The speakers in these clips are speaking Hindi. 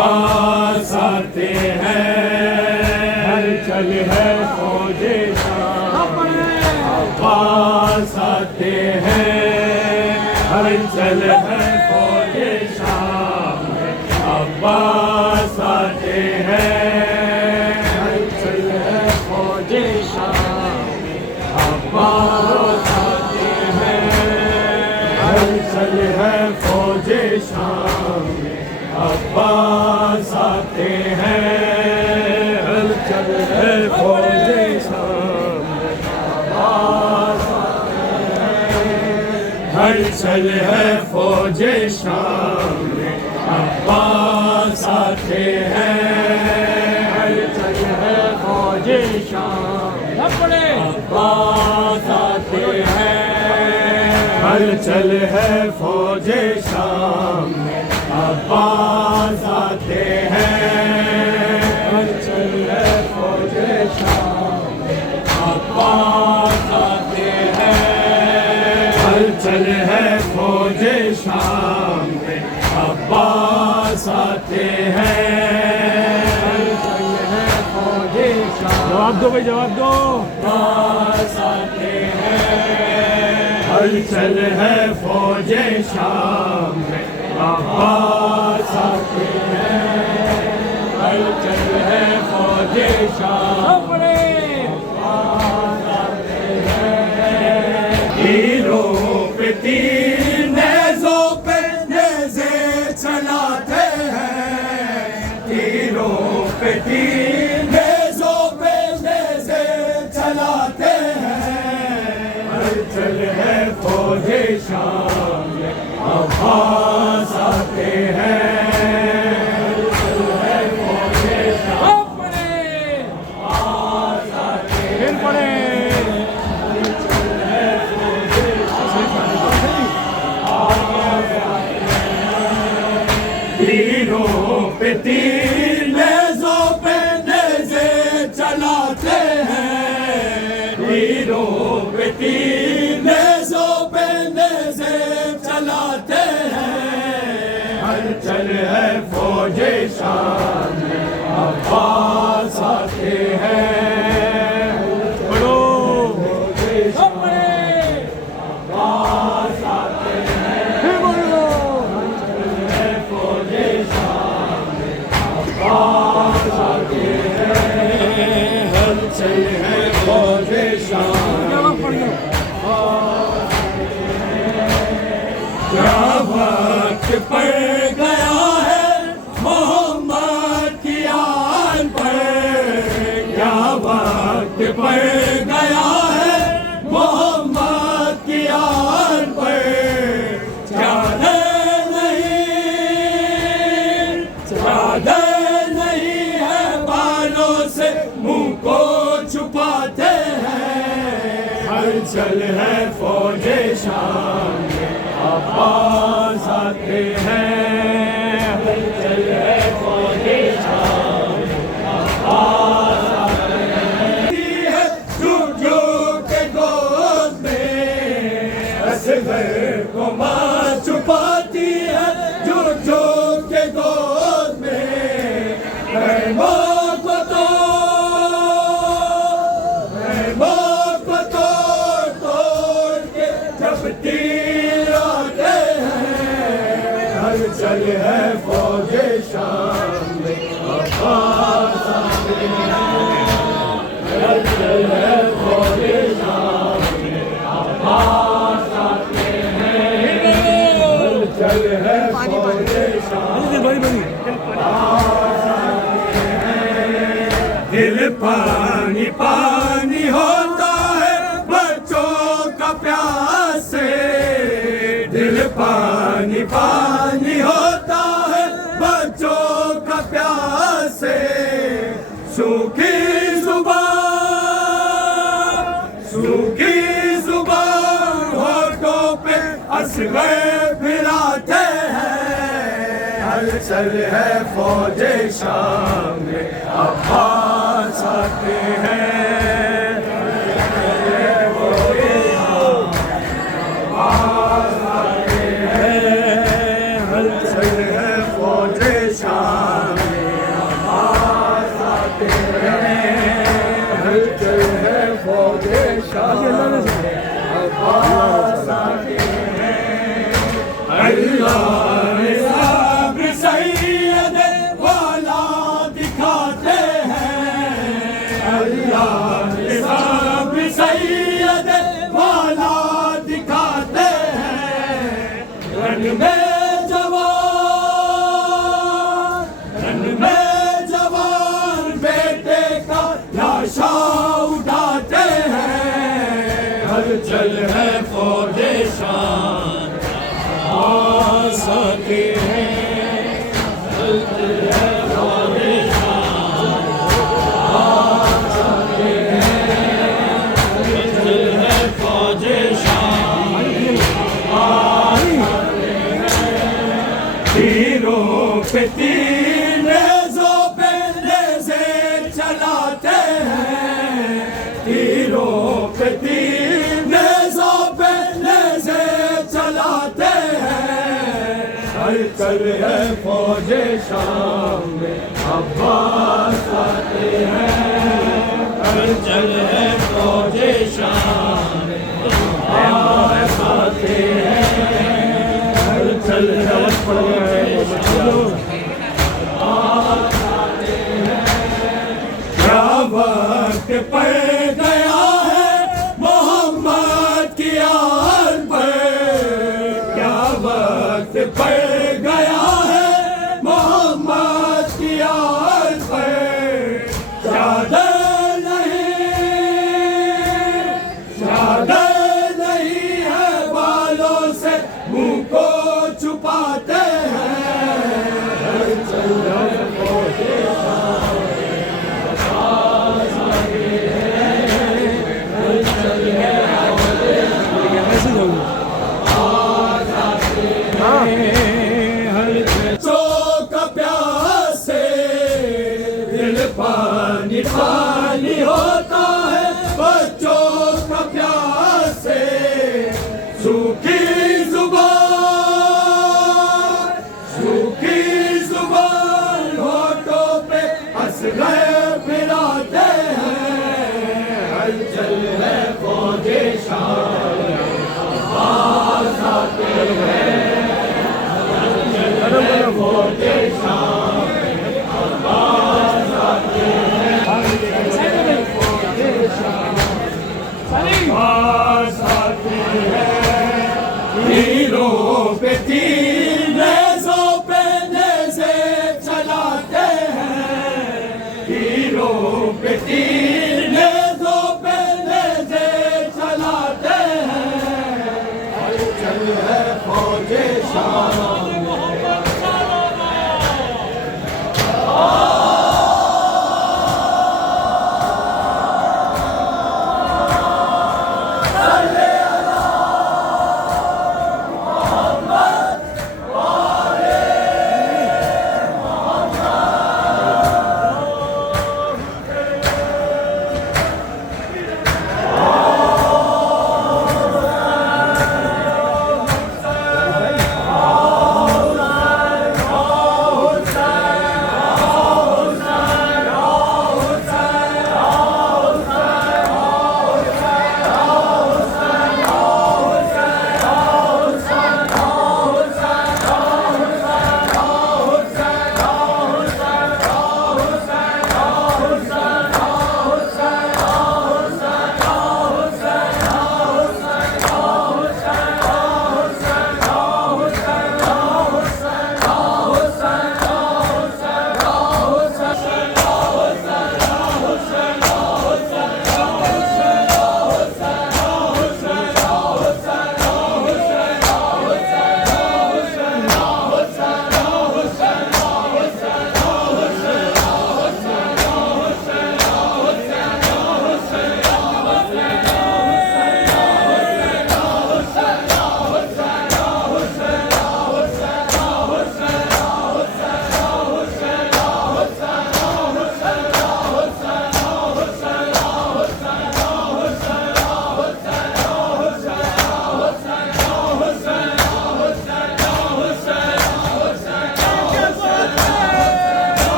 अब्बास आते हैं, हलचल है फौजे शाम में। अब्बास आते हैं, हलचल है फौजे शाम में। अब्बास आते हैं, हलचल है फौजे शाम में। अब्बास आते हैं, हलचल है फौजे शाम में। अब्बास आते हैं, हलचल है फौजे शाम में। अब्बास आते हैं, हलचल है फौजे शाम में। अब्बास आते हैं, हलचल है फौजे शाम में। अब्बास आते हैं, हलचल है फौजे शाम में। अब्बास आते हैं, हलचल है फौजे शाम में। अब्बास आते हैं, हलचल है फौजे शाम में। अब्बास आते हैं, हलचल है फौजे शाम। जवाब दो भाई, जवाब दो। अब्बास आते हैं, हलचल है फौजे शाम में। अब्बास आते हैं, हलचल है फौजे शाम में। अब्बास आते हैं, तीरों पे तीर, नेज़ों पे नेज़े चलाते हैं। तीरों पे तीर, नेज़ों पे नेज़े चलाते हैं। हलचल है फौजे शाम में। अब्बास आते हैं, हलचल है फौजे शाम में। अब्बास आते हैं, हलचल है फौजे शाम में। अब्बास आते हैं, तीरों पे तीर, नेज़ों पे नेज़े चलाते हैं। तीरों पे तीर, नेज़ों पे नेज़े चलाते हैं। हलचल है फौजे शाम में। अब्बास आते हैं, बोलो फौजे शाम में। अब्बास आते हैं, बोलो हलचल है फौजे शाम में। अब्बास आते हैं, हलचल है फौजे शाम में। क्या वक्त पड़ गया है मोहम्मद की आन पर। क्या वक्त पड़ गया है मोहम्मद की आन पर। चादर नहीं है बालों से मुंह को छुपाते हैं। हलचल है फौजे शाम में। अब्बास आते हैं, हलचल है फौजे शाम में। अब्बास आते हैं, झुक के गोद में असगर को मां छुपाती है। झुक के गोद में मौत को तोड़ के जब तीर आते हैं। हलचल है फौजे शाम में। अब्बास आते हैं, हलचल है फौजे शाम में। अब्बास आते हैं, हलचल है फौजे शाम में। अब्बास आते हैं, दिल पानी पानी होता है बच्चों का प्यास से। दिल पानी पानी होता है बच्चों का प्यास से। सूखी जुबान होठों पे असगर फिराते हैं। हलचल है फौजे शाम में। अब्बास आते हैं, हलचल है फौजे शाम तीरों पे तीर नेज़ों पे नेज़े चलाते हैं, तीरों पे तीर नेज़ों पे नेज़े चलाते हैं। हलचल है फौजे शाम में अब्बास आते हैं, हलचल है फौजे शाम में अब्बास आते हैं, हलचल है क्या वक्त पड़ गया है मोहम्मद की आन पर, क्या वक्त पड़ गया है मोहम्मद की आन पर। चादर नहीं है बालों से मुंह को छुपाते हैं। पानी पानी होता है बच्चों का प्यास से, सूखी जुबान होठों पे असग़र फिराते हैं। हलचल है फौजे शाम अब्बास आते हैं, हलचल है फौजे शाम अब्बास आते हैं, अब्बास आते हैं। तीरों पे तीर नेज़ों पे नेज़े चलाते हैं, तीरों पे तीर नेज़ों पे नेज़े चलाते हैं। हलचल है फौजे शाम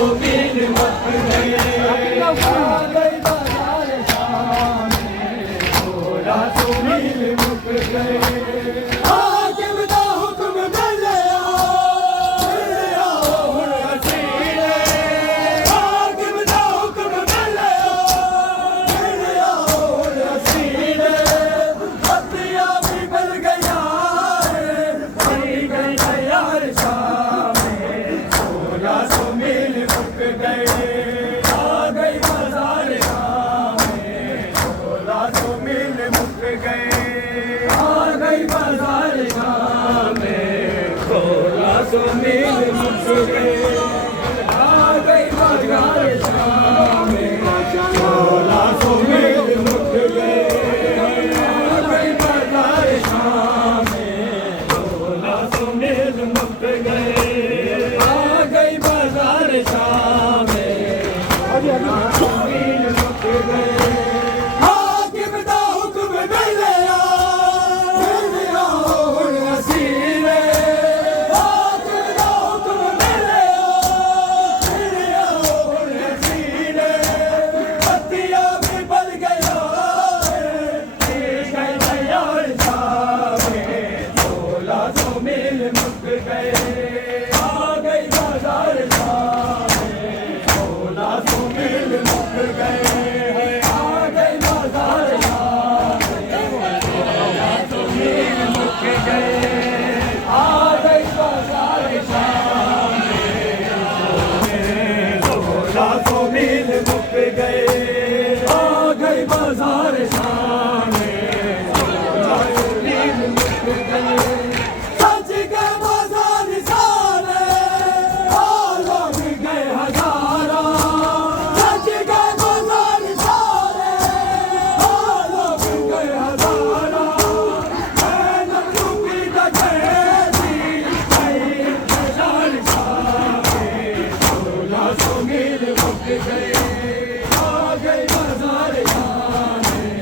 सौ मील मुक गए, आ गई बाजार शाम में, 1600 मील मुक गए। हाकिम दा हुक्म मिलिया, हुण असीले, हाकिम दा हुक्म मिलिया, हुण असीले, बत्तियां भी बल गया, बन गई तैयार शाम में, 1600 मील मुक गए, आ गई बाजार शाम में, 1600 मील मुक गए, आ गई बाजार शाम में, 1600 मील मुक गए, आ गई बाजार शाम में, 1600 मील मुक गए, आ गई बाजार शाम में, 1600 मील मुक गए, आ गई बाजार शाम में, 1600 मील मुक गए। हाकिम दा हुक्म मिलिया, हुण असीले, हाकिम दा हुक्म मिलिया, हुण असीले, बत्तियां भी बल गया, गई तैयार शाम में, 1600 मील मुक गए, आ गई बाजार शाम में, 1600 मील मुक गए, आ गई बाजार शाम में, 1600 मील मुक गए, आ गई बाजार शाम में, 1600 मील मुक गए, आ गई बाजार शाम में, 1600 मील मुक गए। सच के बाजार सारे, लोग गए हजारा, सच के बाजार सारे, लोग गए हजारा, मेहनत रुकी डकैती, गई इंतजार शाम में, 1600 मील मुक गए, आ गई बाजार शाम में,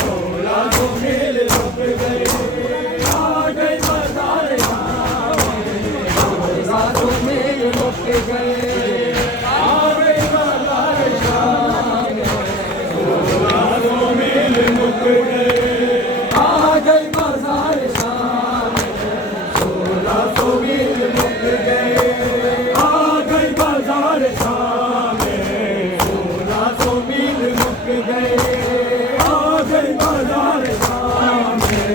1600 मील मुक गए, आ गई बाजार शाम में, 1600 मील मुक गए, आ गई बाजार शाम में, 1600 मील मुक गए, आ गई बाजार शाम में, 1600 मील मुक गए, आ गई बाजार शाम में, 1600 मील मुक गए, आ गई बाजार शाम में,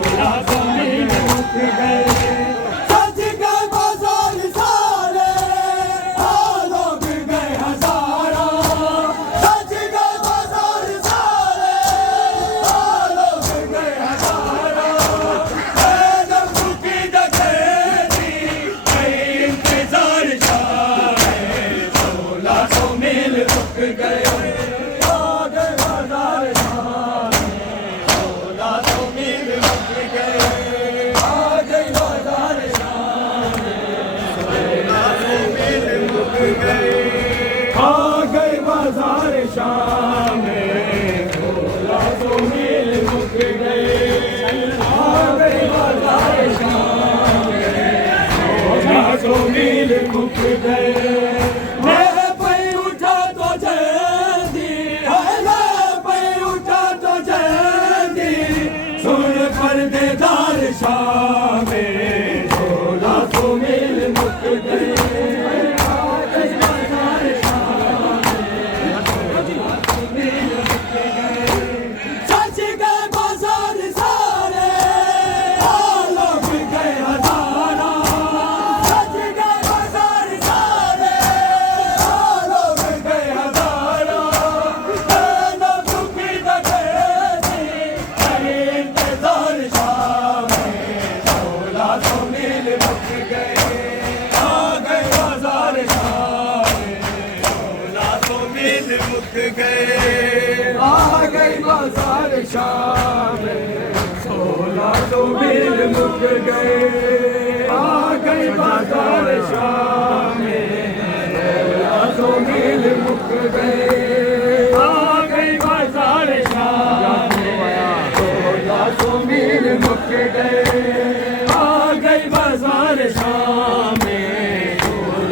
1600 मील मुक गए। सच के बाजार सारे, लोग गए हजारा, सच के बाजार सारे, लोग गए हजारा, मेहनत रुकी डकैती, गई इंतजार शाम में, 1600 मील मुक गए, आ गए बाजार शाम में, 1600 मील मुक गए, आ गई बाजार शाम में, 1600 मील मुक गए, आ गई बाजार शाम में, 1600 मील मुक गए, आ गई बाजार शाम में, 1600 मील मुक गए। मैं पे उठा तो जल्दी, मैं पे उठा तो जल्दी, सुन पर्देदार शाम में, 1600 मील मुक गए, आ गई बाजार शाम में, 1600 मील मुक गए। सच के बाजार सारे, लोग गए हजारा, सच के बाजार सारे, लोग गए हजारा, मेहनत रुकी डकैती, गई इंतजार शाम में, 1600 मील मुक गए, आ गए बाजार शाम में, 1600 मील मुक गए, आ गई बाजार शाम में, 1600 मील मुक गए, आ गई बाजार शाम में, 1600 मील मुक गए, आ गई बाजार शाम में, 1600 मील मुक गए, आ गई बाजार शाम में,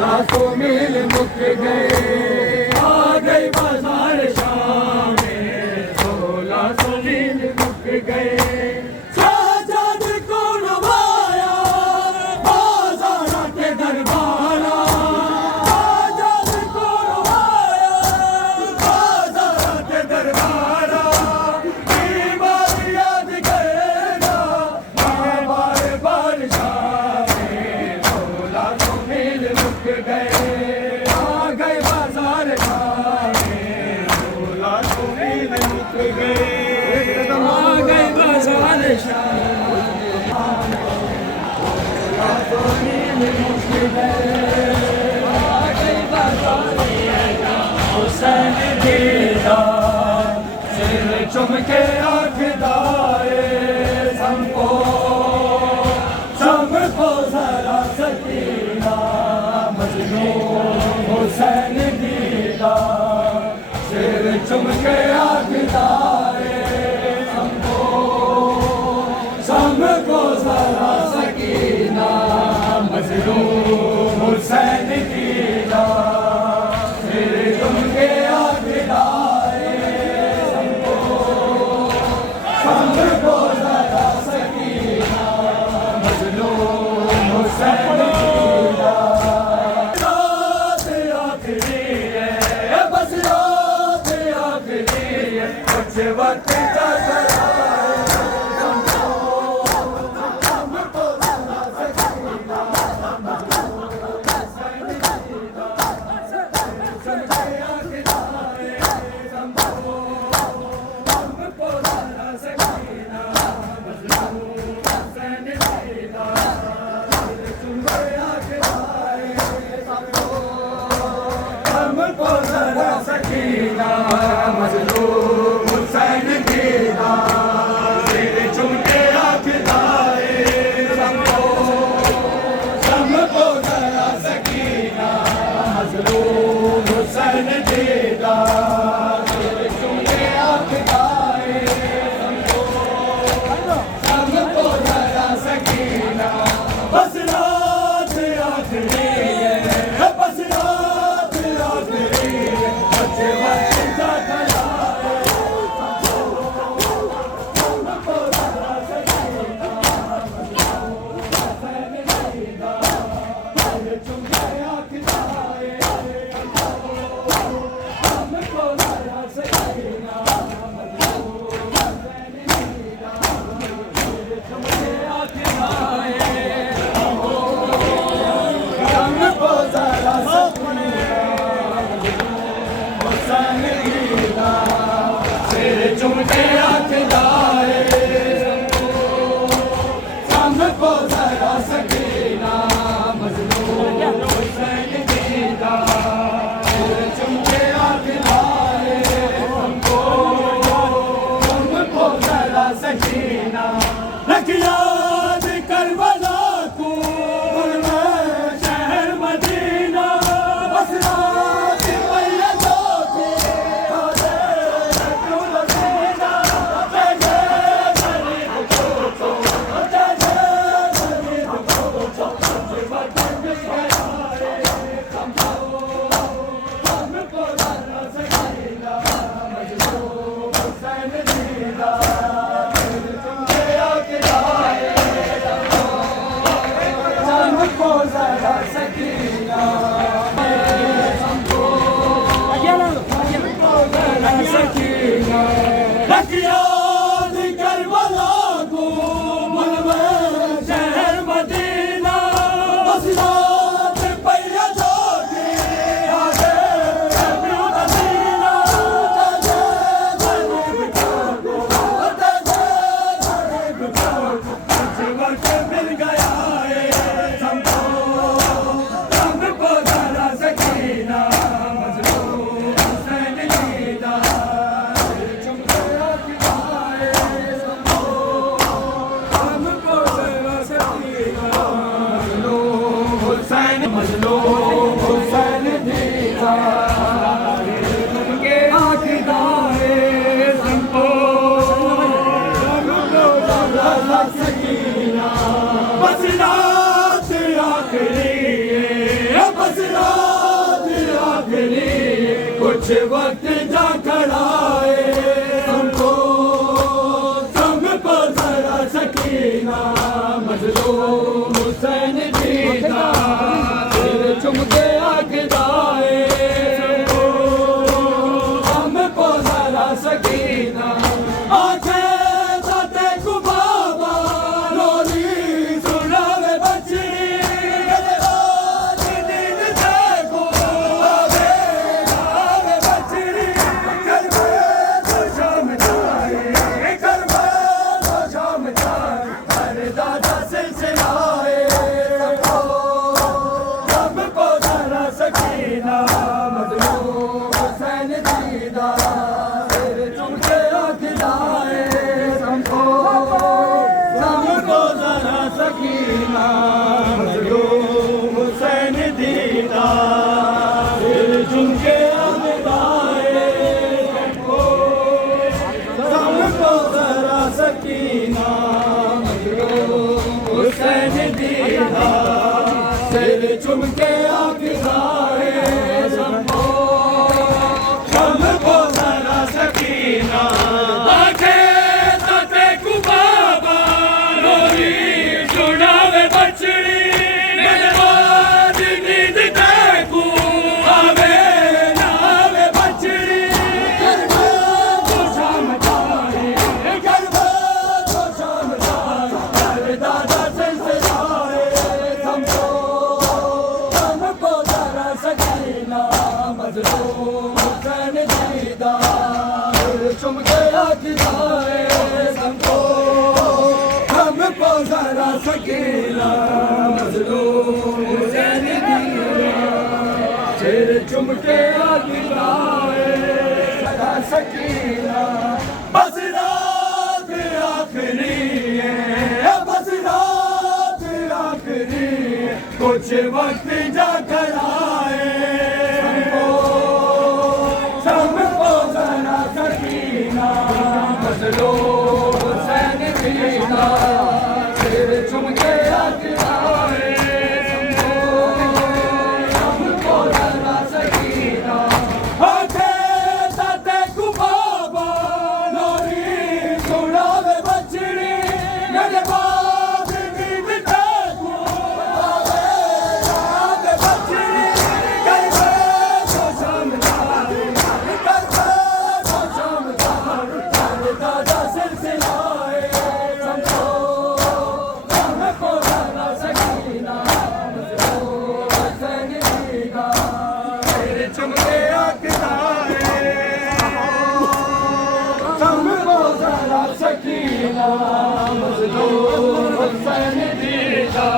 1600 मील मुक गए, आ गई बाजार शाम में 1600 मील मुक गए। शहजाद को नवाया बाजारा के दरबारा, शहजाद को नवाया बाजारा के दरबारा। बीमार याद करेगा मैं बार बार शाम में 1600 मील मुक गए, आ गए बाजार शाम में 1600 मील मुक गए, आ गए बाजार शाम हुसैन दीदार सिर चुमके आँखदारे सबको जरा सकीना मजनून हुसैन दीदार सिर चुमके आँखदारे सबको जरा सकीना मजनून हुसैन दीदार सिर चुमके आँखदारे सबको जरा सकीना मजनून हुसैन दीदार। रात आखिरी है बस रात आखिरी है, कुछ वक्त रात आखिरी कुछ वक्त जा खड़ाए हमको जरा सकीना मजलूम हुसैन दीदा दिल चुम के आखिदाए हमको जरा सकीना आखे ताते को बाबा लोरी सुनावे बच्ची चुम के आखिदाए हमको जरा सकीना आखे ताते को बाबा लोरी सुनावे बचड़ी मेरे बाद नींद देखू आवे नावे बचड़ी करवा तो शाम जाए करवा तो शाम जाए दादा सिलसिलाए हमको मजलूम हुसैन दीदा चुम के आखिदाए हमको जरा सकीना मजलूम हुसैन दीदा सिर चुम के आखिदाए जरा सकीना बस रात आखिरी है बस रात आखिरी कुछ वक्त जा खड़ाए मजलूम हुसैन दीदा सिर चुम के आखिदाए हमको जरा सकीना आखे ताते को बाबा लोरी सुनावे बचड़ी मेरे बाद नींद देखू आवे नावे बचड़ी करवे तो शाम जाए करवे तो शाम जाए दादा सिलसिलाए हमको जरा सकीना मजलूम हुसैन दीदा तेरे चुम के आखिदाए हमको जरा सकीना मजलूम हुसैन दीदा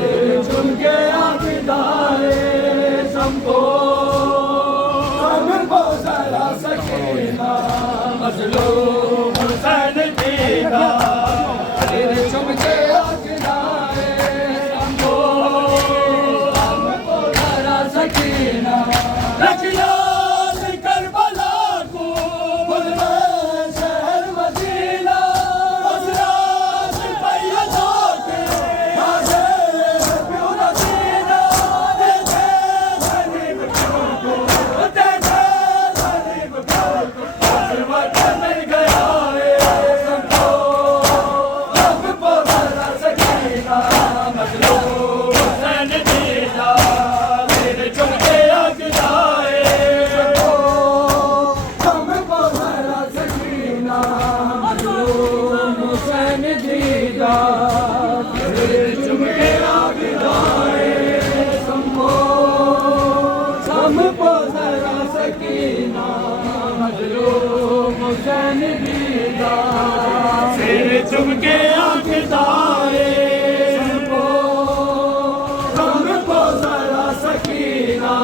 तेरे चुम के आखिदाए हमको जरा सकीना मजलूम हुसैन दीदा तेरे चुम के आखिदाए हमको जरा सकीना रखिया करबला को बुलवा शहर मदीना हजरत पैदा के आगे प्यो नसीना दे दे गरीब को दे दे गरीब को वक्त मिल गया हमको जरा सकीना मजलूम हुसैन दीदा तेरे चुम के आखिदाए हमको जरा सकीना मजलूम हुसैन दीदा तेरे चुम के आखिदाए हमको जरा सकीना मजलूम हुसैन दीदा तेरे चुम के आखिदाए हमको जरा सकीना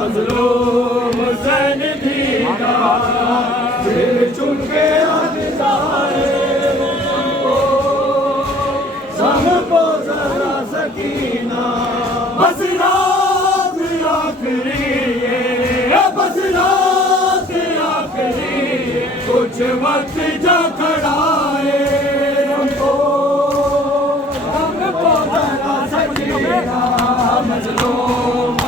मजलूम हुसैन दीदा तेरे चुम के आखिदाए हमको जरा सकीना बस रात आखिरी बस रात आखिरी कुछ वक्त जा खड़ाए हमको जरा सकीना मजलूम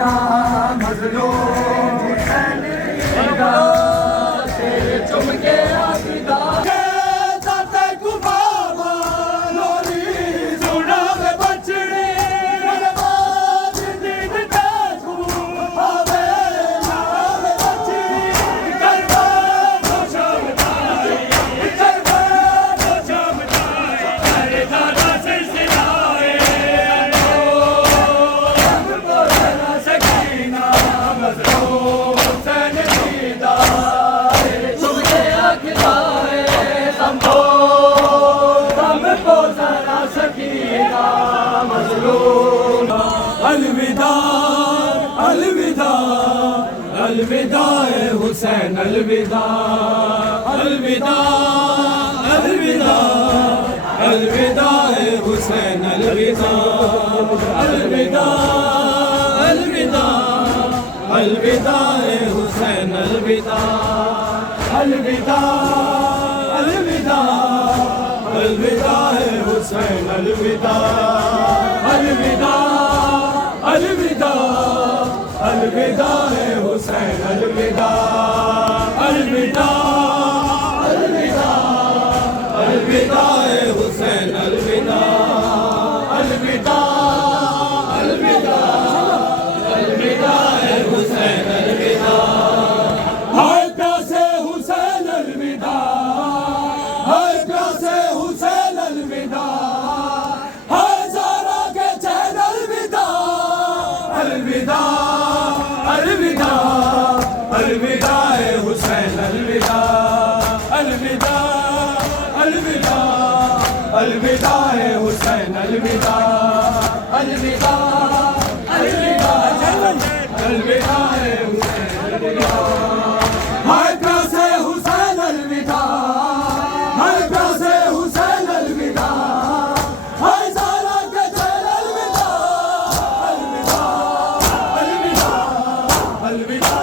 सकीना मजलूम हुसैन दीदा तेरे चुम के आकिदा अलविदा अलविदा अलविदा हुसैन अलविदा अलविदा अलविदा अलविदा हुसैन अलविदा अलविदा अलविदा अलविदा हुसैन अलविदा अलविदा अलविदा अलविदा हुसैन अलविदा अलविदा अलविदा अलविदा हुसैन अलविदा अलविदा अलविदा अलविदा हुसैन अलविदा अलविदा अलविदा अलविदा हुसैन अलविदा हाय प्यासे हुसैन अलविदा हाय प्यासे हुसैन अलविदा अलविदा अलविदा अलविदा हुसैन अलविदा अलविदा अलविदा अलविदा हुसैन अलविदा अलविदा अलविदा अलविदा हुसैन अलविदा हाय प्यासे हुसैन अलविदा हाय प्यासे हुसैन अलविदा हाय ज़ारा के चैन अलविदा अलविदा अलविदा अलविदा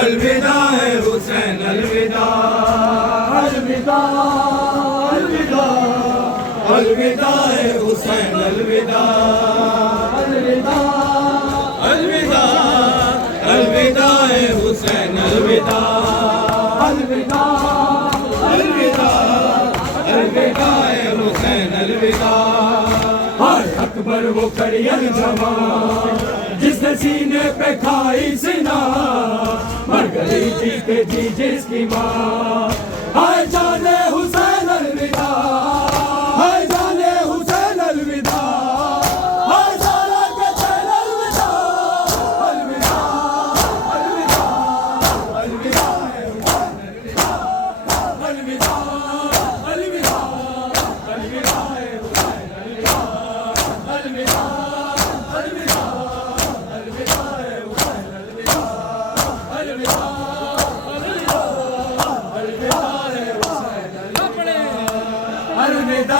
अलविदा हुसैन अलविदा अलविदा अलविदा अलविदा हुसैन अलविदा अलविदा अलविदा अलविदा हुसैन अलविदा अलविदा अलविदा अलविदा हुसैन अलविदा हाय अकबर वो करियर जवान जिसने सीने पे खाई सिना मर गई जीते जी जिसकी माँ हाय जाने हुसैन अलविदा हाय जाने हुसैन अलविदा हाय ज़ारा के चैन अलविदा अलविदा अलविदा अलविदा अलविदा अलविदा अलविदा अलविदा अलविदा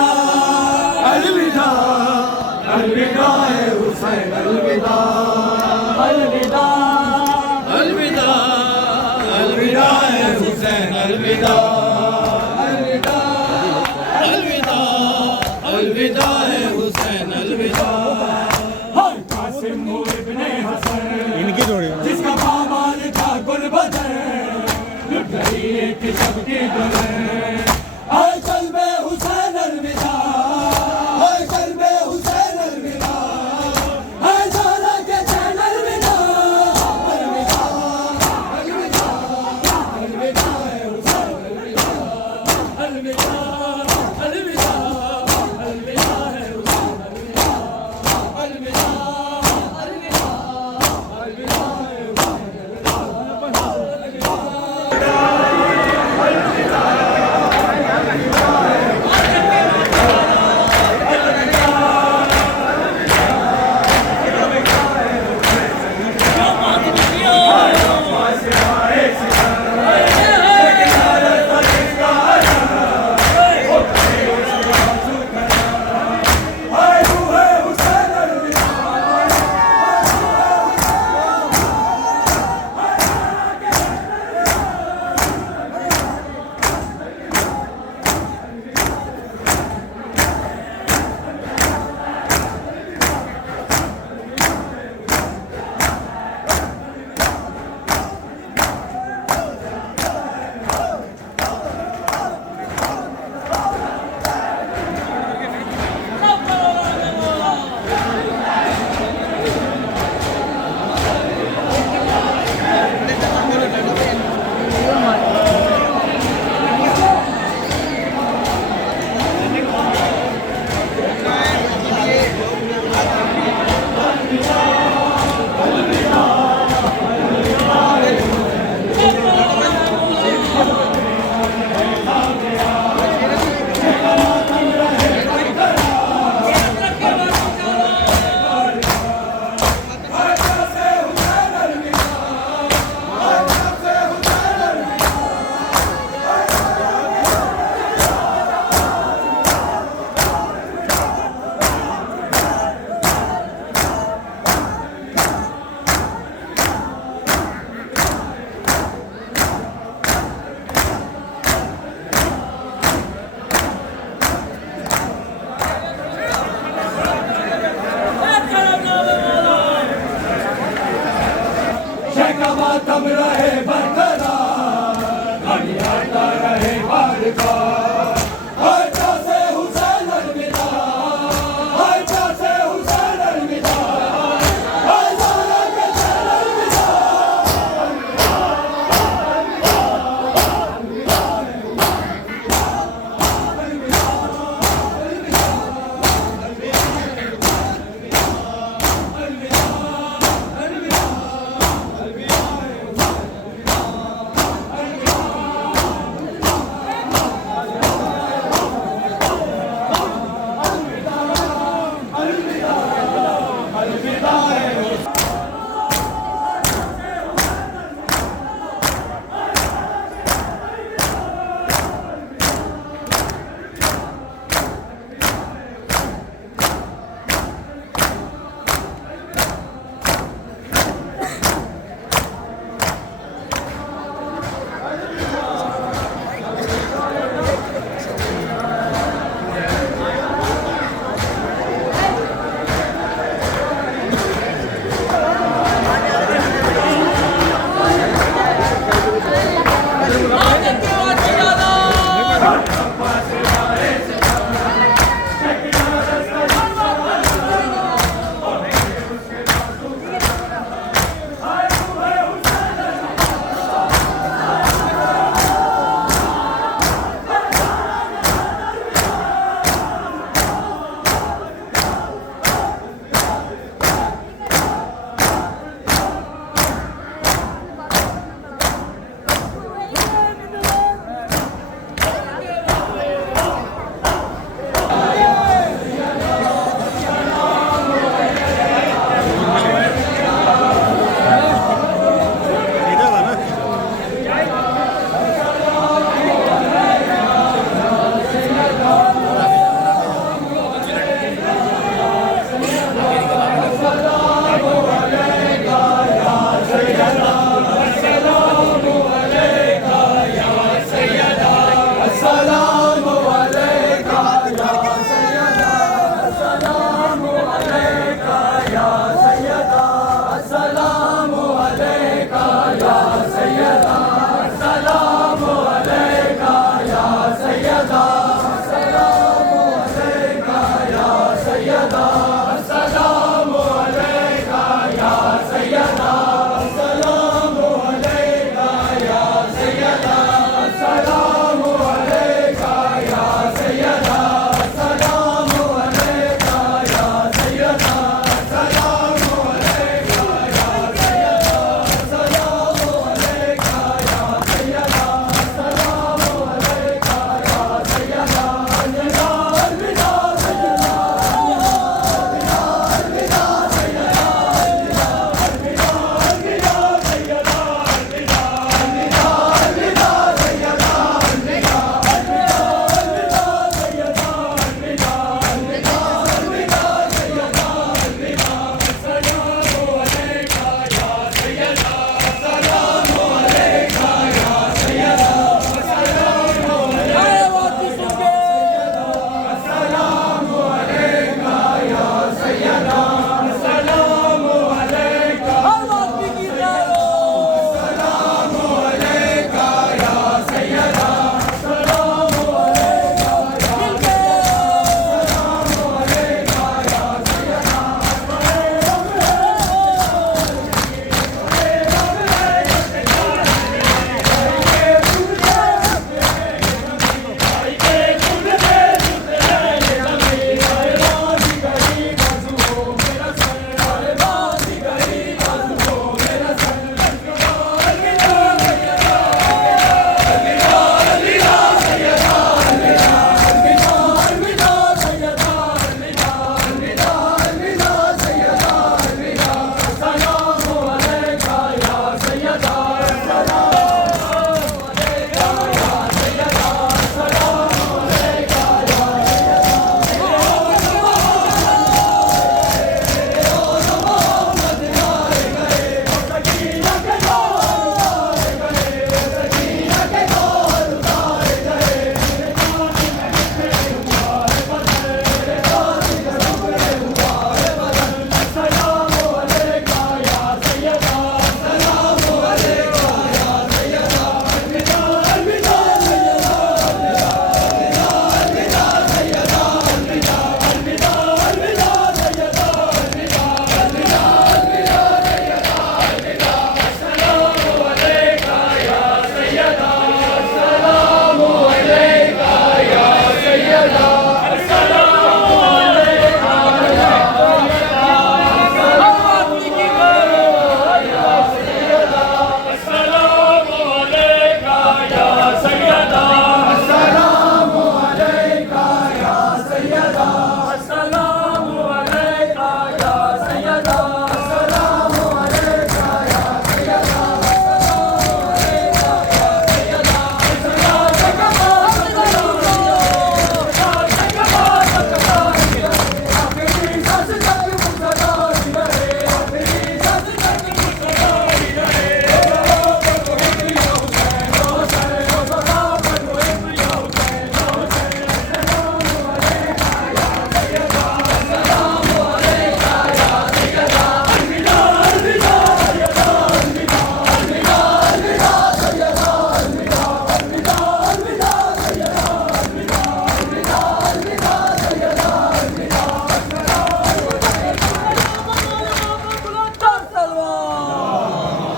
अलविदा अलविदा हुसैन अलविदा अलविदा अलविदा अलविदा हुसैन अलविदा